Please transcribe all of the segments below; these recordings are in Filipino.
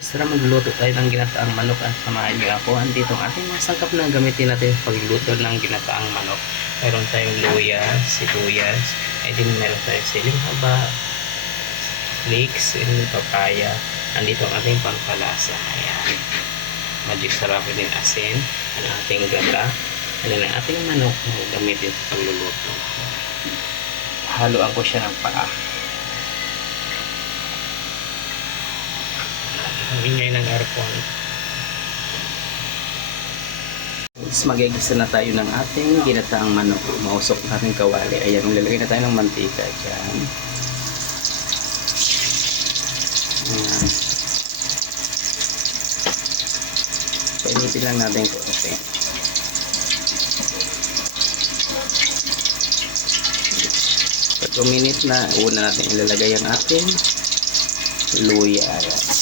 Tara magluluto tayo ng ginataang manok at samahan niyo ako. Andito ang ating mga sangkap na gamitin natin sa pagluto ng ginataang manok. Meron tayong luya, sibuyas, ay din meron tayong siling haba, flakes, and papaya. Andito ang ating pampalasa. Ayan. Magic sarap din asin, ang ating gata, and ang ating manok na gamitin sa pagluluto. Haluan ko siya ng paa. Ang ingay ng aircon. Is magigisa na tayo ng ating ginataang manok. Mausok natin kawali. Ayan, lalagay na tayo ng mantika dyan. Ayan. Painitin lang natin ito. Okay. Pag 2 minutes na, una natin ilalagay ang ating luya. Ayan.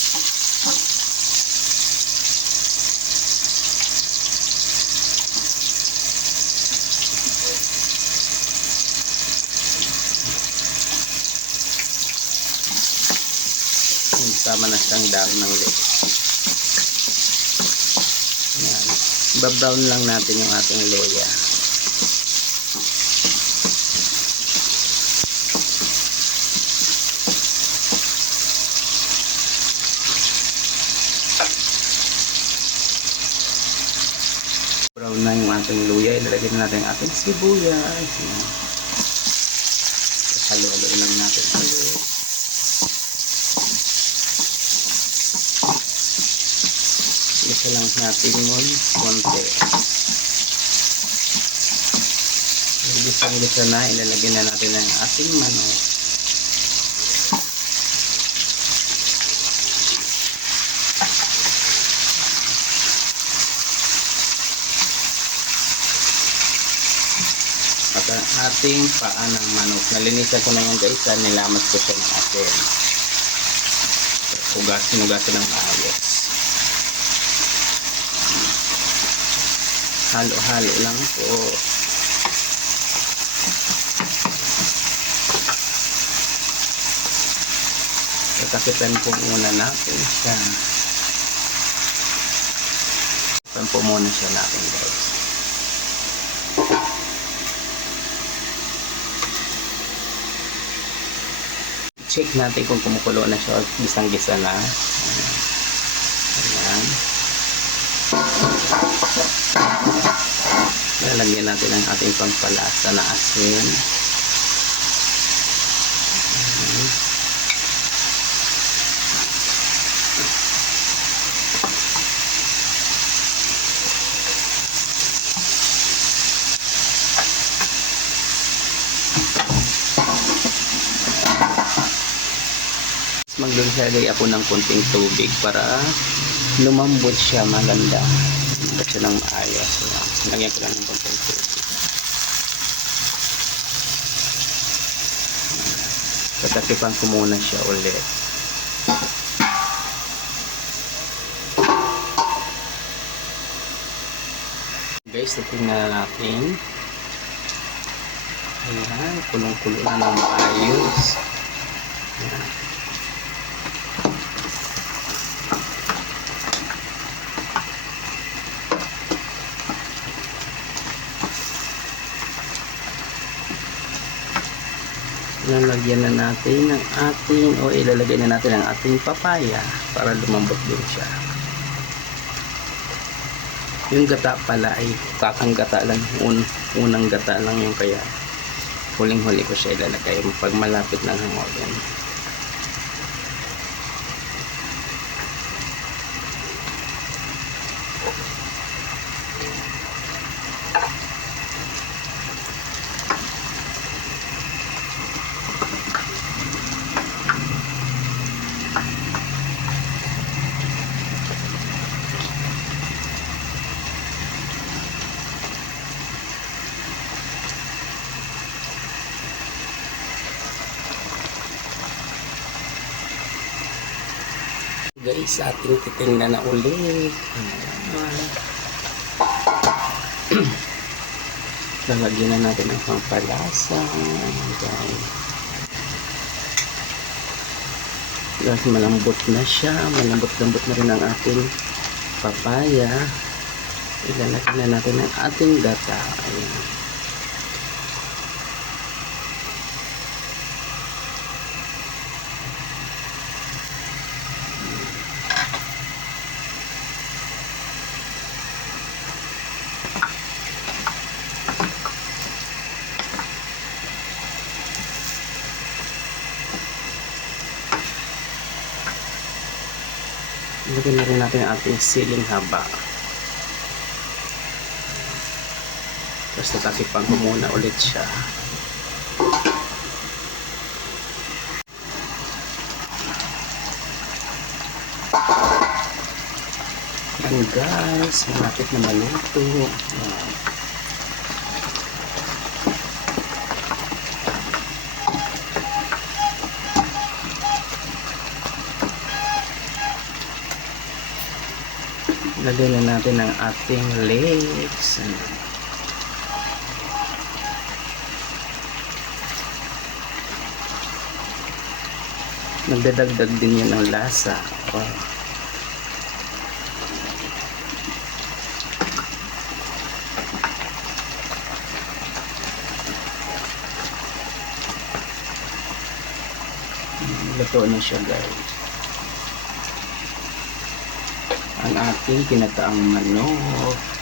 Sama na siyang dahon ng leeks. Ayan. Ba-brown lang natin yung ating luya. Brown na yung ating luya. Ilalagay na natin ang ating sibuyas. Halo-halo lang natin ulit. Isa lang natin nun konti. Gisang-gisa na, ilalagay na natin ang ating manok. At ang ating paa ng manok. Nalinisan ko na yung guys, nilamas ko siya ng asin. Hugasin ng maayos. Halo-halo lang po. Tatakipan po muna natin siya. Tatakipan po muna siya natin guys. Check natin kung kumukulo na siya. Gisang-gisa na. Ayan. Lalagyan natin ang ating pampalasa na asin. Maglagay ako ng konting tubig para lumambot siya maganda. Kasi ng maayos. Lagyan ko lang ng konting tubig. Tatakipan ko muna siya ulit. Guys, tingnan natin. Ayan, kulong-kulo na ng maayos. Ayan. Lalagyan na natin ng ating ilalagay na natin ang ating papaya para lumambot din siya. Yung gata pala ay kakang gata lang, unang gata lang yung kaya huling-huli ko siya ilalagay pag malapit na ng oven. Guys, ating titingnan na ulit. Lalagyan na natin ang pampalasa. Guys. Guys, malambot na siya. Malambot-lambot na rin ang ating papaya. Ilalagay na natin ang ating gata. Ayan. Ilagay na rin natin ang ating siling haba. Tapos natakipang ko muna ulit siya. Yan guys, malapit na maluto. Yan. Lagay na natin ang ating leeks. Nagdadagdag din yun ng lasa. Oh. Luto na siya guys. Ang ating kinataang manok.